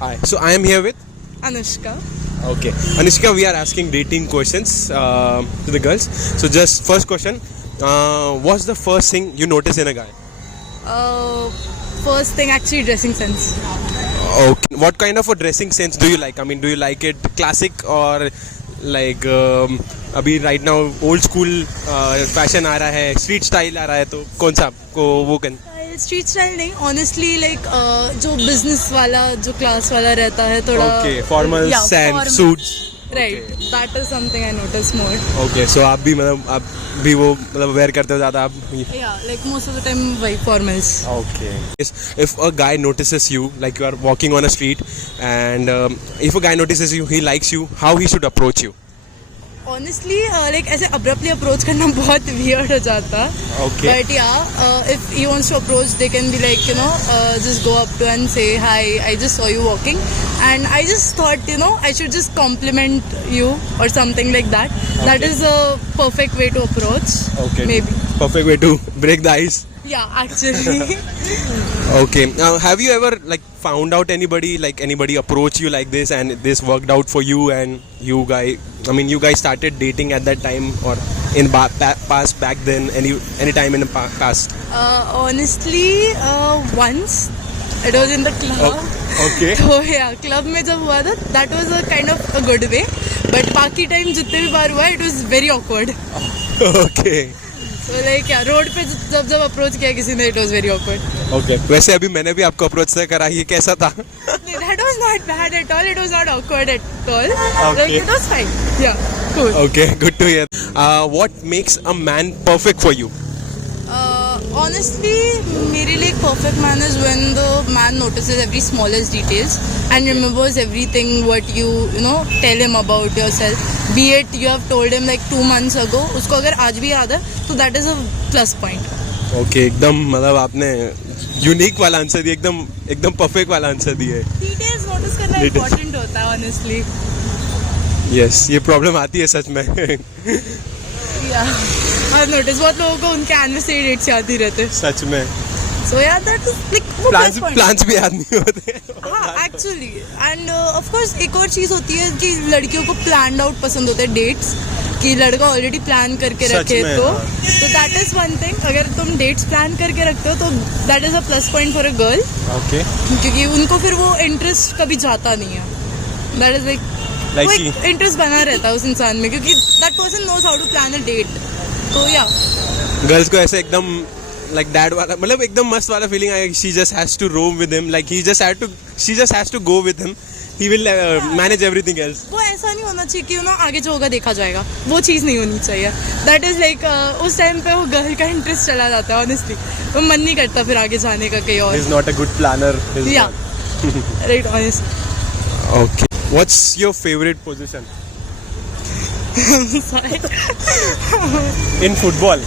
Hi. So I am here with Anushka. Okay. Anushka, we are asking dating questions to the girls. So just first question. What's the first thing you notice in a guy? First thing, actually, dressing sense. Okay. What kind of a dressing sense do you like? I mean, do you like it classic or like अभी right now old school fashion आ रहा है, street style आ रहा है, तो कौन सा आपको वो स्ट्रीट स्टाइल नहीं, ऑनेस्टली लाइक जो बिजनेस वाला, जो क्लास वाला रहता है थोड़ा. Okay, formals and suits. Right, that is something I notice more. Okay, so आप भी वो मतलब wear करते हो ज़्यादा आप? Yeah, like most of the time वही formals. Okay. If a guy notices you, like you are walking on a street, and if a guy notices you, he likes you, how he should approach you? Honestly, like ऐसे abruptly approach करना बहुत weird हो जाता. Okay. But yeah, if he wants to approach, they can be like, just go up to and say, hi, I just saw you walking. And I just thought, I should just compliment you or something like that. Okay. That is a perfect way to approach. Okay. Maybe. Perfect way to break the ice. Yeah, actually. Okay. Now, have you ever found out anybody approach you like this and this worked out for you and you guys started dating at that time or in past back then any time in the past? Honestly, once it was in the club. Okay. तो yeah, club में जब हुआ था, that was a kind of a good way. But बाकी time जितने भी बार हुआ, it was very awkward. Okay. So like road पे जब approach किया किसी ने, it was very awkward. Okay. वैसे अभी मैंने भी आपको approach करा, ये कैसा था? That was not bad at all. It was not awkward at all. Okay. Like, it was fine. Yeah, cool. Okay, good to hear. What makes a man perfect for you? Honestly, मेरे लिए perfect man is when the man notices every smallest details and remembers everything what you tell him about yourself. Be it you have told him like 2 months ago, उसको अगर आज भी याद है, तो that is a plus point. Okay, एकदम मतलब आपने यूनिक वाला आंसर दिया, एकदम परफेक्ट वाला आंसर दिया है. Details notice करना important होता है honestly. Yes, ये प्रॉब्लम आती है सच में. Yeah, I've noticed बहुत लोगों को उनके anniversary dates याद ही रहते. सच में. So yeah, that is like plans भी याद नहीं होते. हाँ, actually, and of course एक और चीज़ होती है कि लड़कियों को planned out पसंद होते हैं dates, कि लड़का ऑलरेडी प्लान करके रखे तो दैट इज वन थिंग. अगर तुम डेट्स प्लान करके रखते हो तो that is a plus point for a girl. Okay. क्योंकि उनको फिर वो इंटरेस्ट कभी जाता नहीं है. दैट इज लाइक इंटरेस्ट बना रहता है उस इंसान में, क्योंकि that person knows how to plan a date. तो या गर्ल्स को ऐसे एकदम लाइक दैट वाला, मतलब एकदम मस्त वाला फीलिंग आएगा. She just has to roam with him, like she just has to go with him. He will manage everything else. वो ऐसा नहीं होना चाहिए कि आगे जो होगा देखा जाएगा. वो चीज़ नहीं होनी चाहिए. दैट इज लाइक उस टाइम पे वो गर्ल का इंटरेस्ट चला जाता है. ऑनेस्टली वो मन नहीं करता फिर आगे जाने का कहीं और. He is not a good planner. Yeah. Right, honest. Okay. What's your favorite position? Sorry. In football.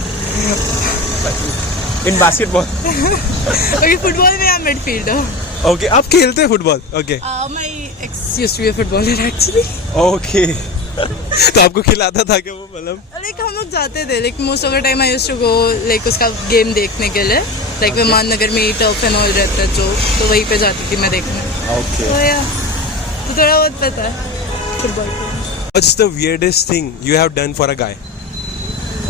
In basketball. Okay, football में I'm midfielder. Okay, आप खेलते हैं football? Okay. My ex used to be a footballer actually. Okay. तो आपको खिलाता था क्या वो, मतलब? Like हम लोग जाते थे, like most of the time I used to go like उसका गेम देखने के लिए, like विमान नगर में टर्फ एंड ऑल रहता है जो, तो वहीं पे जाती थी मैं देखने. Okay. तो yeah, तो थोड़ा बहुत पता है फुटबॉल को. What's the weirdest thing you have done for a guy?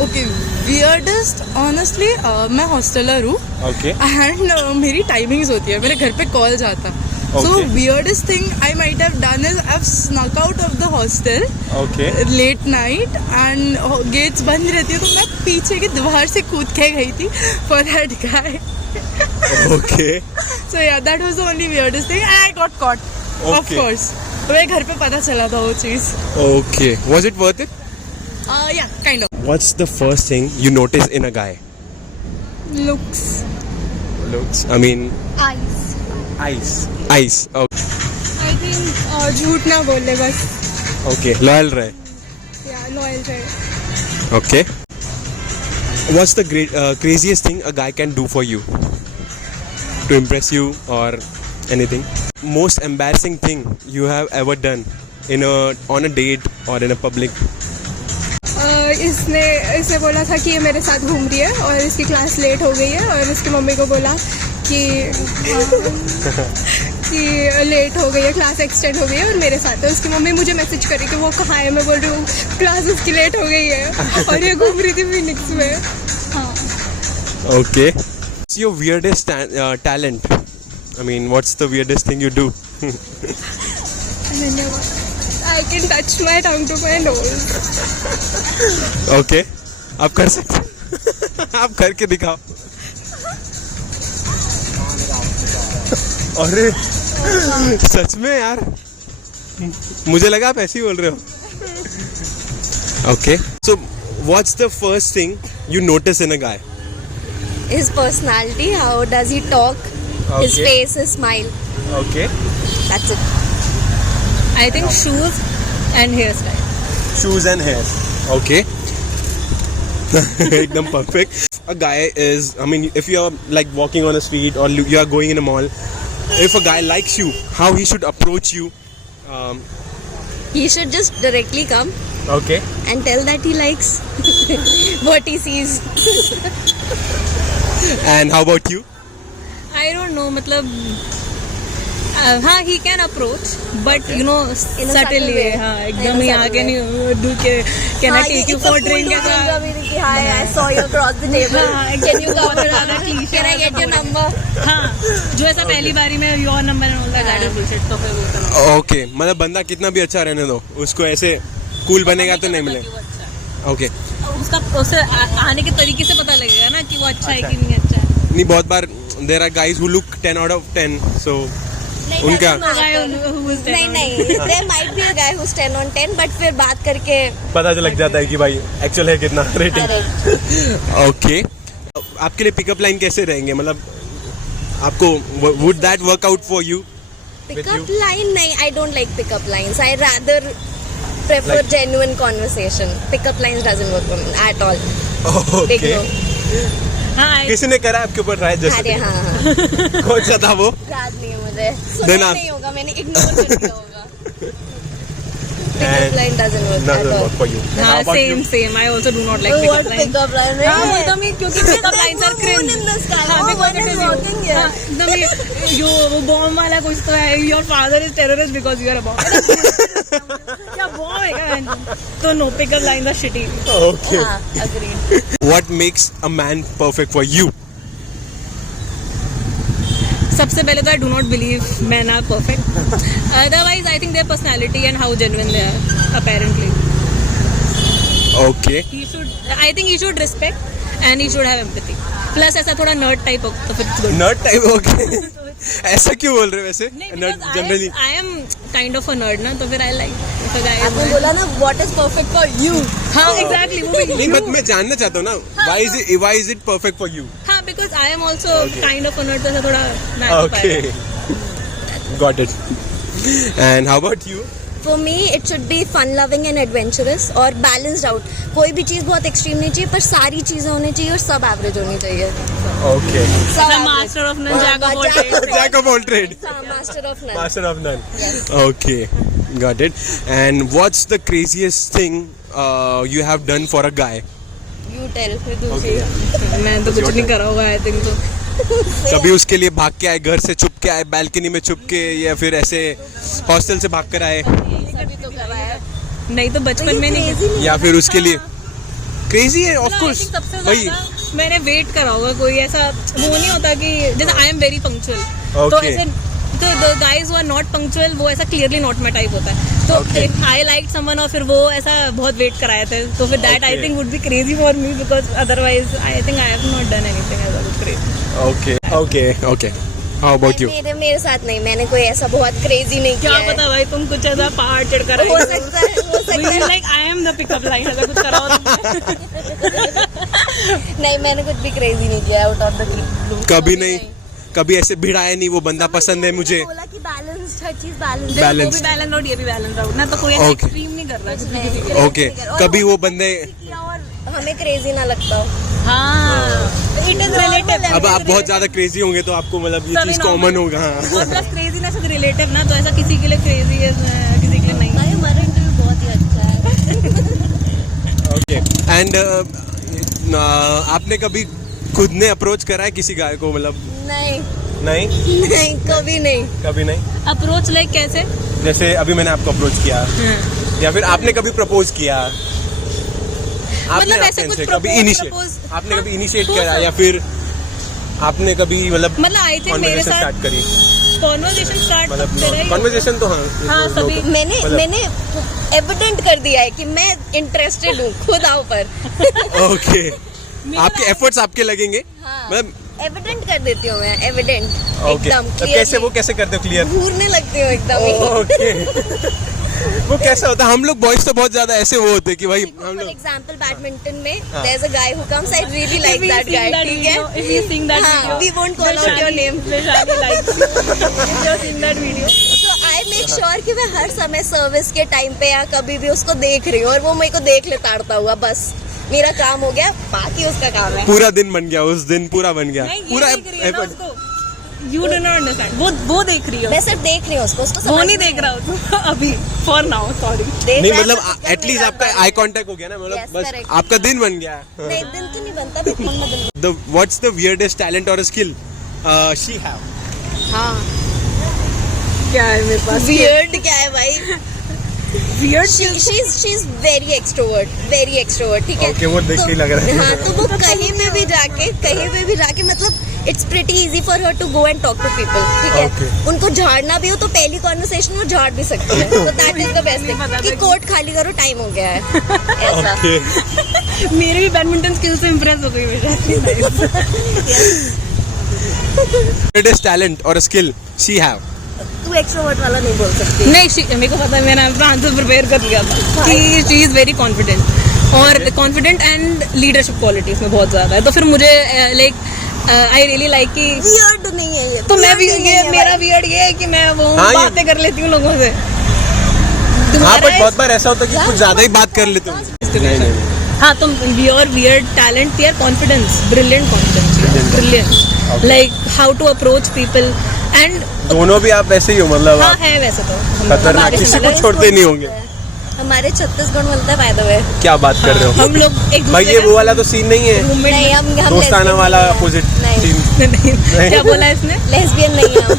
Okay, weirdest honestly मैं हॉस्टलर हूँ. Okay. And मेरी टाइमिंग्स होती है, मेरे घर पे कॉल जाता. So weirdest thing I might have done is I've snuck out of the hostel. Okay. Late night and gates बंद रहती है, तो मैं पीछे की दीवार से कूद के गई थी for that guy. Okay. So yeah, that was the only weirdest thing and I got caught. Okay. Of course. मेरे घर पे पता चला था वो चीज़. Okay. Was it worth it? Yeah, kind of. What's the first thing you notice in a guy? Looks. I mean. Eyes. Eyes. Okay. I think झूठ ना बोले बस. Okay. Loyal रहे. Yeah, loyal रहे. Okay. What's the craziest thing a guy can do for you? To impress you or anything? Most embarrassing thing you have ever done on a date or in a public? इसने बोला था कि ये मेरे साथ घूम रही है और इसकी क्लास लेट हो गई है, और इसकी मम्मी को बोला कि कि लेट हो गई है, क्लास एक्सटेंड हो गई है और मेरे साथ है। उसकी मम्मी मुझे मैसेज करी कि वो कहाँ है, मैं बोल रही हूँ क्लास उसकी लेट हो गई है और ये घूम रही थी फिनिक्स में। हाँ। Okay. What's your weirdest talent? I mean, what's the weirdest thing you do? I can touch my tongue to my nose. Okay. आप कर सकते आप करके दिखाओ। अरे सच में यार, मुझे लगा आप ऐसे ही बोल रहे हो। Okay. So, what's the first thing you notice in a guy? His personality, how does he talk, his Okay. face, his smile. Okay. That's it. I think shoes and hairstyle. Shoes and hair. Okay. Ekdam perfect. A guy is, I mean, if you are like walking on a street or you are going in a mall, if a guy likes you, how he should approach you? He should just directly come Okay. and tell that he likes what he sees. And how about you? I don't know, मतलब हाँ he can approach, but you know In a subtle subtly way. हाँ In एकदम a he subtle आके way. नहीं do के can I take you for a drink ऐसा। Hi, I saw you across the table. हाँ, Can you come बहुत around? ज़्यादा cliche Can I get your number? हाँ जो ऐसा पहली बारी में your number and all that, that is bullshit। तो फिर वो करना। Okay. मतलब बंदा कितना भी अच्छा रहने दो, उसको ऐसे कूल बनेगा तो नहीं मिलेगा। Okay. उसका उसे आने के तरीके से पता लगेगा ना कि वो अच्छा है कि नहीं अच्छा है। नहीं, बहुत बार there are guys who look 10 out of 10, so उनका नहीं there might be a guy who's 10 on 10, but फिर बात करके पता लग जाता है कि भाई एक्चुअल है कितना रेटिंग। Correct. ओके, आपके लिए पिकअप लाइन कैसे रहेंगे, मतलब आपको would that work out for you? Pickup line? नहीं, I don't like pickup lines. I rather prefer Like- genuine conversation. Pickup lines doesn't work for me at all. Big okay, no. हाँ किसी ने करा आपके ऊपर ट्राई अरे जैसे? हाँ कौन सा था वो? याद नहीं है मुझे, सुना Then नहीं होगा, मैंने इग्नोर कर दिया होगा। Pickup line doesn't work Doesn't at all. work for you. How हाँ about you? same I also do not like Oh, pickup what lines। pickup line? हाँ वो एकदम ही क्योंकि pickup lines are Moon cringe। in the sky. हाँ, Oh, because one it is is you। walking here. हाँ, एकदम ही यो वो bomb वाला कुछ तो है, your father is terrorist because you are a bomb। क्या बॉम्ब है क्या? तो no, pickup lines are shitty। Okay. हाँ, agreed. What makes a man perfect for you? सबसे पहले तो I do not believe men are perfect। Otherwise I think their personality and how genuine they are apparently। Okay. I think he should respect and he should have empathy। Plus ऐसा थोड़ा nerd type हो तो फिर it's good। Nerd type, okay. ऐसा क्यों बोल रहे हो वैसे? नहीं, nerd because generally I am kind of a nerd ना, तो फिर I like if a guy is आपने nerd। बोला ना what is perfect for you? हाँ exactly वो भी नहीं, बट मैं जानना चाहता हूँ ना, why is it perfect for you? हाँ because I am also Okay. kind of a nerd, तो ऐसा थोड़ा match हो Okay. पाएगा। Got it. And how about you? For me it should be fun loving and adventurous और balanced out। कोई भी चीज़ बहुत एक्सट्रीम नहीं चाहिए, पर सारी चीज़ें होनी चाहिए और सब एवरेज होनी चाहिए। Okay. सब The average। master of none, jack of all trades। Jack of all trade. हाँ, master of none। Master of none. Yes. Okay, got it. And what's the craziest thing you have done for a guy? You tell। मैं तो कुछ नहीं करा होगा I think तो। कभी उसके लिए भाग के आए, घर से छुप के आए, बालकनी में छुप के, या फिर ऐसे हॉस्टल से भाग कर आए, सभी तो करा है। नहीं तो बचपन में नहीं Crazy नहीं या फिर उसके लिए क्रेजी है? ऑफ I कोर्स think सबसे भाई। ज्यादा मैंने वेट करा होगा, कोई ऐसा वो नहीं होता कि जैसे आई एम वेरी पंक्चुअल, तो Okay. ऐसे तो the guys who are not punctual वो ऐसा क्लियरली नॉट माई टाइप होता है, तो Okay. आई लाइक समवन और फिर वो ऐसा बहुत वेट कराए थे, तो फिर that I Okay. Think would be crazy for me because otherwise I think I have not done anything ऐसा कुछ crazy. Okay okay okay, how about you? मेरे साथ नहीं, मैंने कोई ऐसा बहुत क्रेजी नहीं क्या किया है। पता भाई तुम कुछ ऐसा पहाड़ चढ़ कर हो सकता है, हो सकता है। Like I am the pickup line, ऐसा कुछ करा हो तुमने? नहीं, मैंने कुछ भी क्रेजी नहीं किया आउट ऑफ द ब्लू। कभी नहीं, कभी ऐसे भिड़ाया नहीं, वो बंदा पसंद है मुझे। बोला कि बैलेंस, हर चीज बैलेंस। Balance. वो भी बैलेंस आउट, ये भी बैलेंस आउट ना, तो कोई Okay. एक्सट्रीम नहीं कर रहा। ओके, कभी वो बंदे, और हमें क्रेजी ना लगता हो। हाँ इट इज रिलेटिव। अब आप बहुत ज्यादा क्रेजी होंगे तो आपको मतलब ये चीज कॉमन होगा। हाँ, और प्लस क्रेजीनेस इज रिलेटिव ना, तो ऐसा किसी के लिए क्रेजी है किसी के लिए नहीं। भाई हमारा इंटरव्यू बहुत ही अच्छा है। ओके। एंड आपने कभी खुद ने अप्रोच करा है किसी गाय को, मतलब नहीं नहीं, नहीं कभी नहीं। कभी नहीं। अप्रोच लाइक कैसे? जैसे अभी मैंने आपको अप्रोच किया या फिर आपने कभी प्रपोज किया, मतलब ऐसे कुछ कभी इनिशिएट, आपने कभी इनिशिएट किया या फिर आपने कभी मतलब आई थिंक मेरे कॉन्वर्सेशन साथ स्टार्ट करी, कॉन्वर्सेशन स्टार्ट मतलब कॉन्वर्सेशन तो हाँ, सभी मैंने एविडेंट कर दिया है कि मैं इंटरेस्टेड हूँ खुद आओ पर। ओके, आपके एफर्ट्स आपके लगेंगे, हाँ, मतलब एविडेंट कर देती हूँ मैं, एविडेंट ओके। एकदम कैसे, वो कैसे करते हो क्लियर? घूरने लगती हूँ एकदम ही। ओके। वो कैसा होता है? हम लोग बॉयज तो बहुत ज्यादा ऐसे वो होते हैं कि भाई हम फॉर लोग एग्जांपल बैडमिंटन में there is a guy who comes, I really like that guy, ठीक है? If you sing that हाँ, video, we won't call out your name. Vaishali likes you. If you sing that video. So I make sure कि मैं हर समय service के time पे या कभी भी उसको देख रही हूँ और वो मेरे को देख ले ताड़ता हुआ, बस मेरा काम हो गया, बाकी उसका काम है। पूरा दिन बन गया, उस दिन पूरा बन गया, पूरा effort। You do not understand. वो देख रही हो। मैं सिर्फ देख रही हूँ उसको वो समझ नहीं देख रहा हूँ अभी फॉर नाउ, सॉरी। नहीं मतलब एटलीस्ट आपका आई कांटेक्ट हो गया ना, मतलब Yes, बस correct. आपका दिन बन गया। नहीं, दिन तो नहीं बनता, फिर फोन में दिन। The what's the weirdest talent or a skill she have? हाँ, क्या है मेरे पास? weird क्या है भाई? Weird. She's very extrovert, ठीक है? Okay, वो देख के ही लग रहा है। हाँ, तो वो कहीं पे भी जाके मतलब it's pretty easy for her to go and talk to people, ठीक है? Okay. उनको झाड़ना भी हो तो पहली कॉन्वर्सेशन में झाड़ भी सकती है, तो that is the best thing कि कोर्ट खाली करो, टाइम हो गया है, ऐसा। Okay. मेरे भी बैडमिंटन स्किल से इम्प्रेस हो गई Vaishali. Weirdest talent or a skill she have? तू एक्सट्रोवर्ट वाला नहीं बोल सकती। नहीं, मेरे को पता है, मैंने अपना आंसर प्रिपेयर कर लिया था कि शी इज वेरी कॉन्फिडेंट और कॉन्फिडेंट एंड लीडरशिप क्वालिटीज में बहुत ज्यादा है, तो फिर मुझे लाइक आई रियली लाइक कि वियर्ड नहीं है ये, तो मैं भी weird नहीं ये है मेरा भाई। वियर्ड ये है कि मैं वो हाँ, ये- बातें कर लेती हूँ लोगों से। हाँ, बट बहुत बार ऐसा होता है कि कुछ ज्यादा ही बात कर लेते हो। नहीं। हाँ, तुम योर वियर्ड टैलेंट यार confidence, brilliant confidence, brilliant, like how to approach people and दोनों भी आप वैसे ही हो, मतलब हाँ आप है वैसे तो खतरनाक, हमारे किसी से- को छोड़ते नहीं होंगे। हमारे 36 गुण मिलता है बाय द वे। क्या बात कर रहे हो? हम लोग एक भाई ये वो वाला तो सीन नहीं है, रूममेट नहीं, हम दोस्ताना lesbian वाला नहीं हैं। अपोजिट नहीं, सीन। क्या बोला इसने? लेस्बियन नहीं है हम।